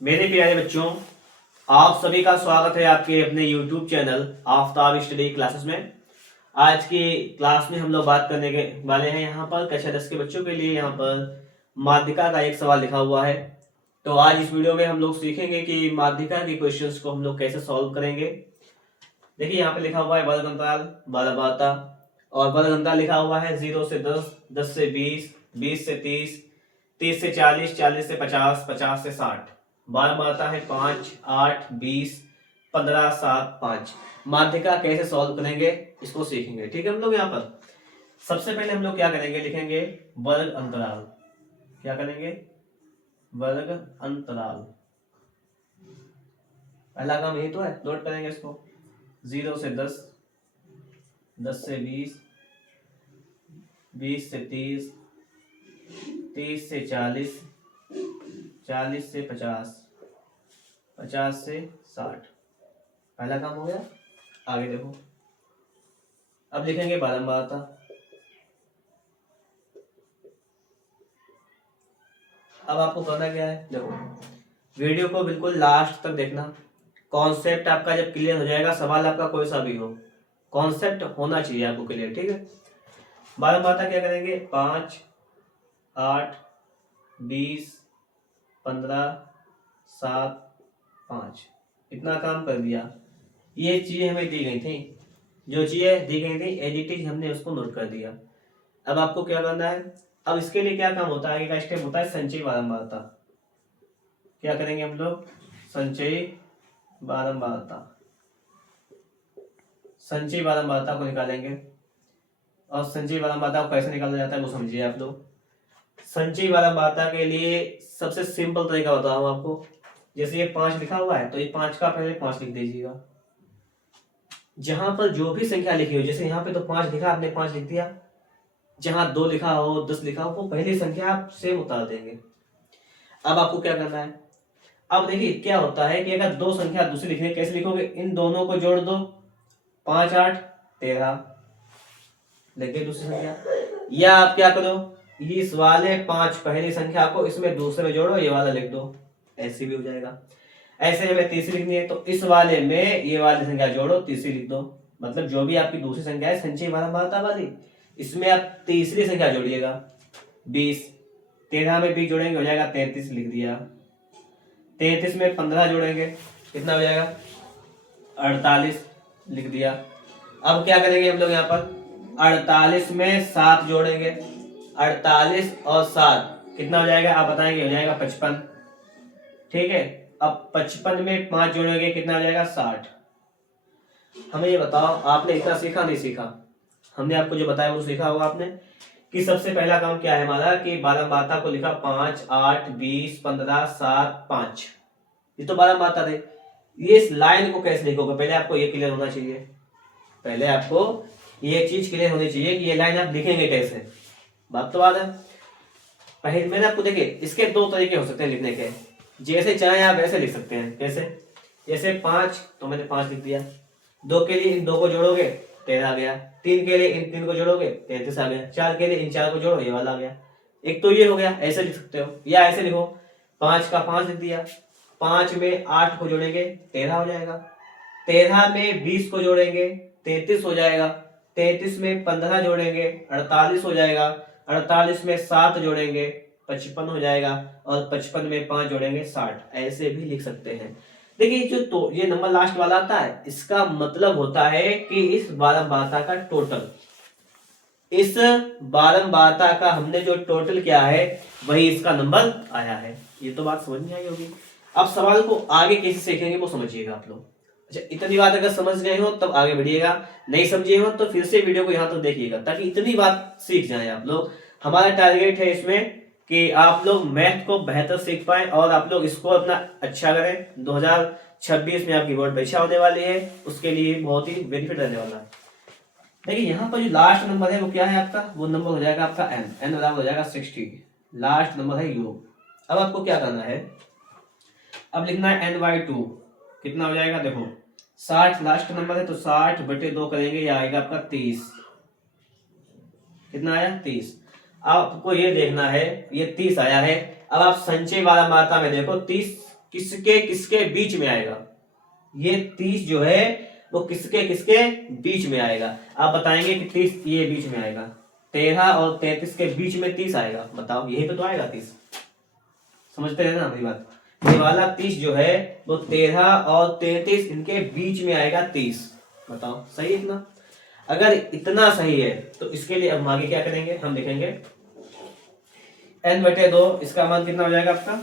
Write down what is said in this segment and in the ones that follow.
मेरे प्यारे बच्चों, आप सभी का स्वागत है आपके अपने YouTube channel Aftab study classes में। आज की क्लास में हम लोग बात करने के वाले हैं यहाँ पर कक्षा 10 के बच्चों के लिए यहाँ पर माध्यिका का एक सवाल लिखा हुआ है। तो आज इस वीडियो में हम लोग सीखेंगे कि माध्यिका के क्वेश्चंस को हम लोग कैसे सॉल्व करेंगे। देखिए यहाँ पे लिखा हुआ है वर्ग अंतराल बारहबारता, और वर्ग अंतराल लिखा हुआ है 0 से 10, 10 से 20, 20 से 30, 30 से 40, 40 से 50, 50 से 60। बारहबारता है 5, 8, 20, 15, 7, 5। माध्यिका कैसे सॉल्व करेंगे इसको सीखेंगे। ठीक है, हम लोग यहाँ पर सबसे पहले हम लोग क्या करेंगे, लिखेंगे वर्ग अंतराल। क्या करेंगे? वर्ग अंतराल। पहला काम यही तो है, नोट करेंगे इसको। 0 से 10, 10 से 20, 20 से 30, 30 से 40, 40 से 50, 50 से 60। पहला काम हो गया। आगे देखो, अब लिखेंगे बारंबारता। अब आपको करना क्या है, देखो वीडियो को बिल्कुल लास्ट तक देखना। कॉन्सेप्ट आपका जब क्लियर हो जाएगा, सवाल आपका कोई सा भी हो, कॉन्सेप्ट होना चाहिए आपको क्लियर। ठीक है, बारंबारता क्या करेंगे? 5, 8, 20, 15, 7, 5। इतना काम कर दिया। ये चीजें हमें दी गई थी, जो चीजें दी गई थी एज इट इज हमने उसको नोट कर दिया। अब आपको क्या करना है, अब इसके लिए क्या काम होता है, आगे का स्टेप होता है संचयी बारंबारता। क्या करेंगे हम लोग? संचयी बारंबारता। संचयी बारंबारता को निकालेंगे। और संचयी बारंबारता को कैसे निकाला जाता है वो समझिए आप लोग। संचयी बारंबारता के लिए सबसे सिंपल तरीका बताऊं आपको। जैसे ये 5 लिखा हुआ है तो ये 5 का पहले 5 लिख दीजिएगा। जहां पर जो भी संख्या लिखी हो, जैसे यहाँ पे तो 5 लिखा, आपने 5 लिख दिया। जहां 2 लिखा हो, 10 लिखा हो, वो पहली संख्या आप सेम उतार देंगे। अब आपको क्या करना है, अब देखिए क्या होता है कि अगर दो संख्या दूसरी लिखनी है, कैसे लिखोगे? इन दोनों को जोड़ दो, 5, 8, 13 लिख दूसरी संख्या। या आप क्या करो, इस वाले 5 पहली संख्या को इसमें दूसरे में जोड़ो, ये वाला लिख दो, ऐसे भी हो जाएगा। ऐसे हमें तीसरी लिखनी है तो इस वाले में ये वाली संख्या जोड़ो, तीसरी लिख दो। मतलब जो भी आपकी दूसरी संख्या है संचयी बारंबारता वाली, इसमें आप तीसरी संख्या जोड़िएगा। 20, 13 में 20 जोड़ेंगे हो जाएगा 33, लिख दिया। 33 में 15 जोड़ेंगे कितना हो जाएगा? 48, लिख दिया। अब क्या करेंगे हम लोग यहाँ पर, 48 में 7 जोड़ेंगे। 48 और 7 कितना हो जाएगा आप बताएंगे? हो जाएगा 55। ठीक है, अब 55 में 5 जोड़ेंगे कितना हो जाएगा? 60। हमें ये बताओ, आपने इतना सीखा नहीं सीखा? हमने आपको जो बताया वो सीखा होगा आपने। कि सबसे पहला काम क्या है हमारा, कि बारंबारता को लिखा 5, 8, 20, 15, 7, 5। ये तो बारंबारता थे। ये इस लाइन को कैसे लिखोगे, पहले आपको ये क्लियर होना चाहिए। पहले आपको ये चीज क्लियर होनी चाहिए कि ये लाइन आप लिखेंगे कैसे। बात तो बात है। पहले मैंने आपको देखिए, इसके 2 तरीके हो सकते हैं लिखने के। जैसे चाहे आप वैसे लिख सकते हैं। कैसे? जैसे 5 तो मैंने 5 लिख दिया। 2 के लिए इन 2 को जोड़ोगे 13 आ गया। 3 के लिए इन 3 को जोड़ोगे 33 आ गया। 4 के लिए इन 4 को जोड़ो, ये वाला आ गया। एक तो ये हो गया, ऐसे लिख सकते हो। या ऐसे लिखो, 5 का 5 लिख दिया। 5 में 8 को जोड़ेंगे 13 हो जाएगा। 13 में 20 को जोड़ेंगे 33 हो जाएगा। 33 में 15 जोड़ेंगे 48 हो जाएगा। 48 में 7 जोड़ेंगे 55 हो जाएगा। और 55 में 5 जोड़ेंगे 60। ऐसे भी लिख सकते हैं। देखिए जो तो ये नंबर लास्ट वाला आता है, इसका मतलब होता है कि इस बारंबारता का टोटल, इस बारंबारता का हमने जो टोटल किया है वही इसका नंबर आया है। ये तो बात समझ में आई होगी। अब सवाल को आगे कैसे सीखेंगे वो समझिएगा आप लोग। अच्छा, इतनी बात अगर समझ गए हो तब आगे बढ़िएगा, नहीं समझे हो तो फिर से वीडियो को यहाँ तक देखिएगा, ताकि इतनी बात सीख जाए आप लोग। हमारा टारगेट है इसमें कि आप लोग मैथ को बेहतर सीख पाए और आप लोग इसको अपना अच्छा करें। 2026 में आपकी बोर्ड परीक्षा होने वाली है, उसके लिए बहुत ही बेनिफिट रहने वाला है। देखिए यहाँ पर जो लास्ट नंबर है वो क्या है आपका, वो नंबर हो जाएगा आपका n बराबर हो जाएगा 60। लास्ट नंबर है योग। अब आपको क्या करना है, अब लिखना है n/2 कितना हो जाएगा? देखो 60 लास्ट नंबर है तो 60/2 करेंगे, ये आएगा आपका 30। कितना आया? 30। आपको ये देखना है, ये 30 आया है। अब आप संचयी बारंबारता में देखो 30 किसके किसके बीच में आएगा, ये 30 जो है वो किसके किसके बीच में आएगा। आप बताएंगे कि 30 ये बीच में आएगा, 13 और 33 के बीच में 30 आएगा, बताओ यही पे तो आएगा 30। समझते हैं ना हमारी बात। ये वाला 30 जो है वो 13 और 33 इनके बीच में आएगा 30। बताओ सही है इतना? अगर इतना सही है तो इसके लिए अब हम आगे क्या करेंगे, हम लिखेंगे n/2, इसका मान कितना हो जाएगा आपका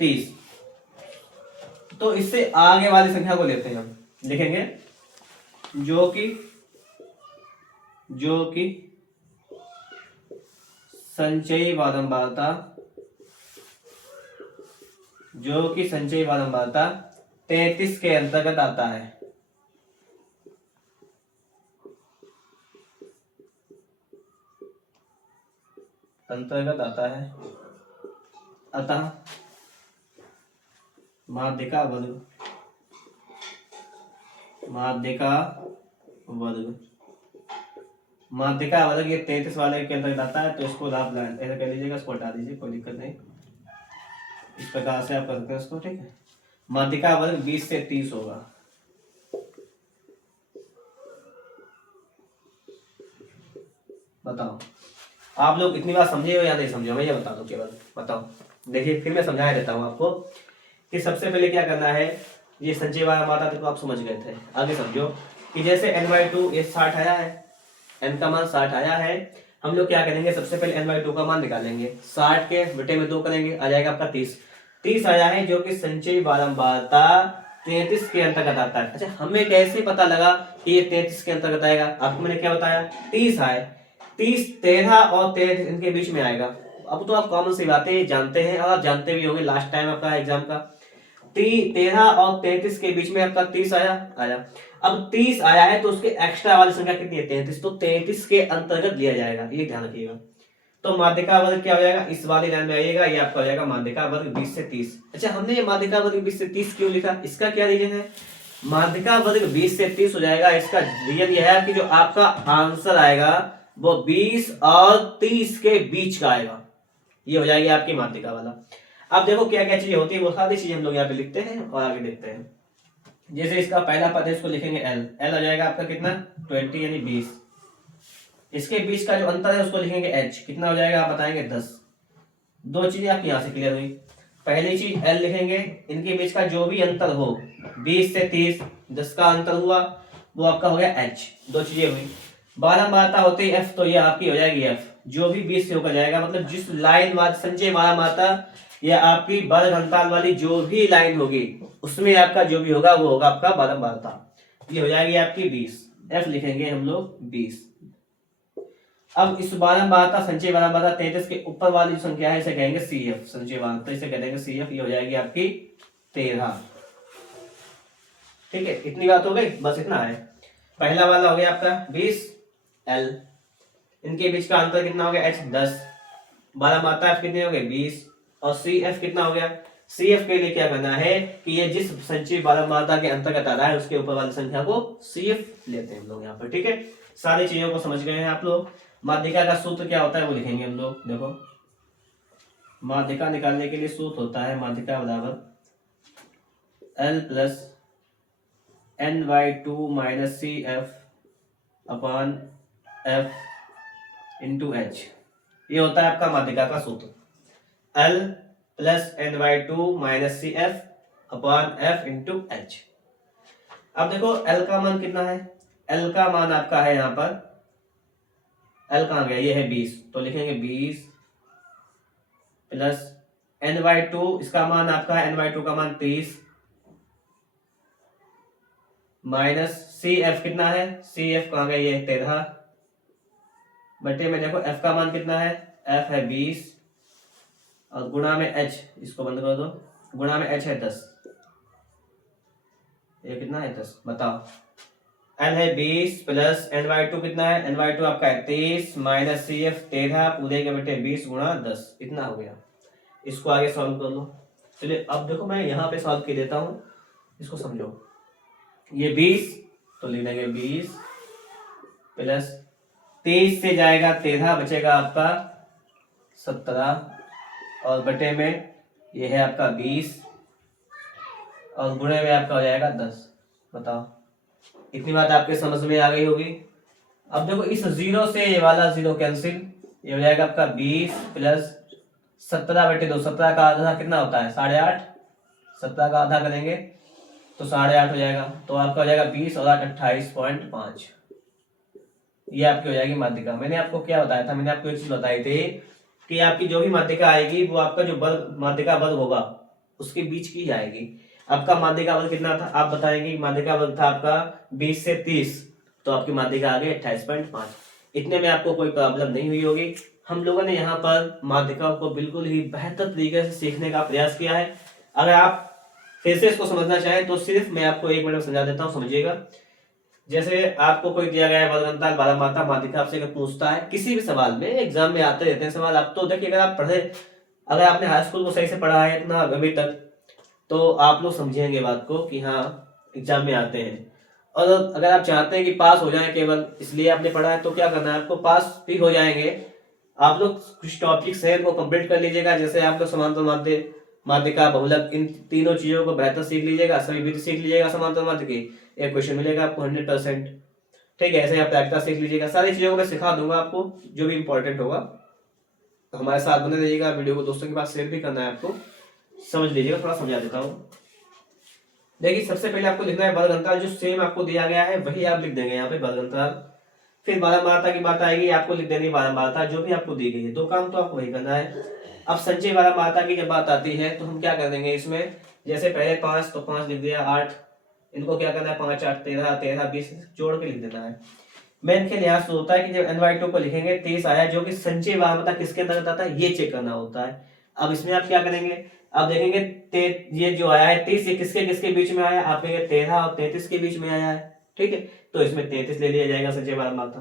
30। तो इससे आगे वाली संख्या को लेते हैं, हम लिखेंगे जो कि संचयी बारंबारता, जो कि संचयी बारंबारता 33 के अंतर्गत आता है। अंतर्गत आता है, अतः माध्यिका वर्ग, माध्यिका वर्ग ये 33 वाले के अंतर्गत आता है, तो इसको आप ऐसा कर लीजिएगा, इसको हटा दीजिए, कोई दिक्कत नहीं। इस प्रकार से आप कर सकते हैं इसको, ठीक है। माध्यिका वर्ग 20 से 30 होगा। बताओ आप लोग इतनी बात समझे हो या नहीं समझे हो, मैं ये बता दो केवल, बताओ। देखिए फिर मैं समझा देता हूँ आपको कि सबसे पहले क्या करना है, ये संचयी बारंबारता तो आप समझ गए थे। आगे समझो कि जैसे n/2 ये 60 आया है, n का मान 60 आया है, हम लोग क्या करेंगे, सबसे पहले n/2 का मान निकालेंगे, 60 के बटे में 2 करेंगे, आ जाएगा आपका 30। 30 आया है जो कि संचयी बारंबारता 33 के अंतर्गत आता है। अच्छा हमें कैसे पता लगा कि ये 33 के अंतर्गत आएगा, आपको मैंने क्या बताया, 30 आए, 30, 13 और 33 इनके बीच में आएगा। अब तो आप कॉमन सी बातें जानते हैं और आप जानते भी होंगे, लास्ट टाइम आपका एग्जाम का 13 और 33 के बीच में आपका 30 आया। अब 30 आया है तो उसके एक्स्ट्रा वाली संख्या कितनी है, 33, तो 33 के अंतर्गत लिया जाएगा, ये ध्यान रखिएगा। तो माध्यिका वर्ग क्या हो जाएगा, इस वाले लाइन में आइएगा, ये आपका हो जाएगा माध्यिका वर्ग 20 से 30। अच्छा हमने ये माध्यिका वर्ग 20 से 30 क्यों लिखा, इसका क्या रीजन है, माध्यिका वर्ग 20 से 30 हो जाएगा, इसका रीजन यह है कि जो आपका आंसर आएगा वो 20 और 30 के बीच का आएगा, ये हो जाएगी आपकी माध्यिका वाला। अब देखो क्या क्या चीजें होती है, वो सारी चीजें हम लोग यहाँ पे लिखते हैं और आगे देखते हैं। जैसे इसका पहला पद है, इसको लिखेंगे l हो जाएगा आपका कितना 20 यानी 20। इसके बीच का जो अंतर है उसको लिखेंगे h, कितना हो जाएगा आप बताएंगे 10। दो चीजें आपकी यहाँ से क्लियर हुई। पहली चीज l लिखेंगे, इनके बीच का जो भी अंतर हो 20 से 30, 10 का अंतर हुआ, वो आपका हो गया h। दो चीजें हुई। बारंबारता होती है f, तो ये आपकी हो जाएगी f, जो भी 20 से होकर जाएगा, मतलब जिस लाइन संचय बारंबारता या आपकी वर्ग अंतराल वाली जो भी लाइन होगी उसमें आपका जो भी होगा वो होगा आपका बारंबारता, ये हो जाएगी आपकी 20, f लिखेंगे हम लोग 20। अब इस बारंबारता संचय बारंबारता 33 के ऊपर वाली जो संख्या है इसे कहेंगे CF, संचय बारंबारता इसे कहेंगे CF, ये हो जाएगी आपकी 13। ठीक है, इतनी बात हो गई, बस इतना है। पहला वाला हो गया आपका 20 L, इनके बीच का अंतर कितना हो गया h 10, बारंबारता f कितने हो गए 20 और CF कितना हो गया। CF के लिए क्या करना है कि ये जिस संचयी बारंबारता के अंतर्गत आ रहा है उसके ऊपर वाली संख्या को CF लेते हैं हम लोग यहाँ पर। ठीक है, सारी चीजों को समझ गए हैं आप लोग। माध्यिका का सूत्र क्या होता है वो लिखेंगे हम लोग। देखो माध्यिका निकालने के लिए सूत्र होता है माध्यिका बराबर L plus n/2 minus CF upon F into H, ये होता है आपका माध्यिका का सूत्र, L plus n/2 minus CF upon F into H। अब देखो L का मान कितना है, L का मान आपका है यहाँ पर, L कहाँ गया, ये है 20, तो लिखेंगे 20 प्लस n/2, इसका मान आपका है n/2 का मान 30 माइनस CF कितना है, CF कहाँ गया, ये 13 बटे में देखो F का मान कितना है, F है 20 और गुणा में H, इसको बंद कर दो, गुणा में H है 10, ये कितना है 10, बताओ। L है 20 प्लस n/2 कितना है, n/2 आपका है 23 माइनस CF 13 पूरे के बटे 20 गुणा 10, इतना हो गया। इसको आगे सॉल्व कर लो। चलिए अब देखो मैं यहाँ पे सॉल्व कर देता हूँ, इसको समझो। ये 20 तो लिख देंगे 20 प्लस 23 से जाएगा 13, बचेगा आपका 17 और बटे में ये है आपका 20 और गुणे में आपका हो जाएगा 10। बताओ, इतनी बात आपके समझ में आ गई होगी। अब देखो इस 0 से ये वाला 0 कैंसिल, ये हो जाएगा आपका 20 प्लस 17/2। 17 का आधा कितना होता है? 8.5। 17 का आधा करेंगे तो 8.5 हो जाएगा, तो आपका हो जाएगा 20 और 8 28.5। ये आपकी हो जाएगी माध्यिका। मैंने आपको क्या बताया था? मैंने आपको एक चीज बताई थी कि आपकी जो भी माध्यिका आएगी वो आपका जो वर्ग, माध्यिका वर्ग होगा उसके बीच की ही आएगी। आपका माध्यिका वर्ग कितना था? आप बताएंगे। माध्यिका वर्ग था आपका 20 से 30, तो आपकी माध्यिका आ गई 28.5। इतने में आपको कोई प्रॉब्लम नहीं हुई होगी। हम लोगों ने यहाँ पर माध्यिकाओं को बिल्कुल ही बेहतर तरीके से सीखने का प्रयास किया है। अगर आप फिर से इसको समझना चाहें तो सिर्फ मैं आपको 1 मिनट में समझा देता हूँ, समझिएगा। जैसे आपको कोई दिया गया है वर्ग, बारहमाता, माध्यिका, आपसे अगर पूछता है किसी भी सवाल में, एग्जाम में आते रहते हैं सवाल। आप तो देखिए, अगर आप पढ़े, अगर आपने हाई स्कूल को सही से पढ़ा है इतना अभी तक, तो आप लोग समझेंगे बात को कि हाँ एग्जाम में आते हैं। और अगर आप चाहते हैं कि पास हो जाए केवल इसलिए आपने पढ़ा है, तो क्या करना है आपको? पास भी हो जाएंगे। आप लोग कुछ टॉपिक्स हैं वो कंप्लीट कर लीजिएगा। जैसे आप लोग समांतर माध्य, माध्यिका, बहुलक, इन तीनों चीजों को बेहतर सीख लीजिएगा, सभी विधि सीख लीजिएगा समांतर माध्य की, एक क्वेश्चन मिलेगा आपको 100%। ठीक है, ऐसे ही आप प्रायिकता सीख लीजिएगा। सारी चीजों को मैं सिखा दूंगा आपको, जो भी इंपॉर्टेंट होगा। तो हमारे साथ बने रहिएगा। वीडियो को दोस्तों के पास शेयर भी करना है आपको। समझ लीजिएगा, थोड़ा समझा देता हूँ। देखिए, सबसे पहले आपको लिखना है वर्ग अंतराल, जो सेम आपको दिया गया है वही आप लिख देंगे यहाँ पे, वर्ग अंतराल। फिर बारंबारता की बात आएगी, आपको लिख देनी बारंबारता जो भी आपको दी गई है। दो काम तो आपको वही करना है। अब संचय बारंबारता की जब बात आती है तो हम क्या कर देंगे इसमें? जैसे पहले 5 तो 5 लिख दिया, 8, इनको क्या करना है? 5 8 13 13 20 जोड़ के लिख देना है। मेन खेल यहाँ से होता है कि जब n/2 को लिखेंगे 23 आया, जो कि संचय बारंबारता किसके अंतर्गत आता है ये चेक करना होता है। अब इसमें आप क्या करेंगे? अब देखेंगे ये जो आया है 30, ये किसके किसके बीच में आया? आप कहेंगे 13 और 33 के बीच में आया है। ठीक है, तो इसमें 33 ले लिया जाएगा संचय बारंबारता।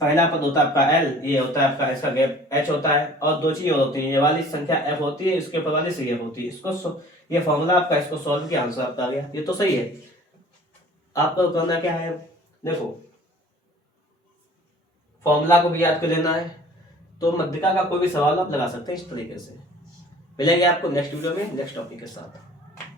पहला पद होता है आपका l, ये होता है आपका इसका गैप h होता है, और दो चीजें और होती हैं। ये वाली संख्या f होती है, इसके ऊपर वाली cf होती है। इसको ये फॉर्मूला आपका, इसको सॉल्व किया, आंसर आपका आ गया। ये तो सही है। आपको करना क्या है? देखो, फॉर्मूला को भी याद कर लेना है। तो माध्यिका का कोई भी सवाल आप लगा सकते हैं इस तरीके से। मिलेंगे आपको नेक्स्ट वीडियो में नेक्स्ट टॉपिक के साथ।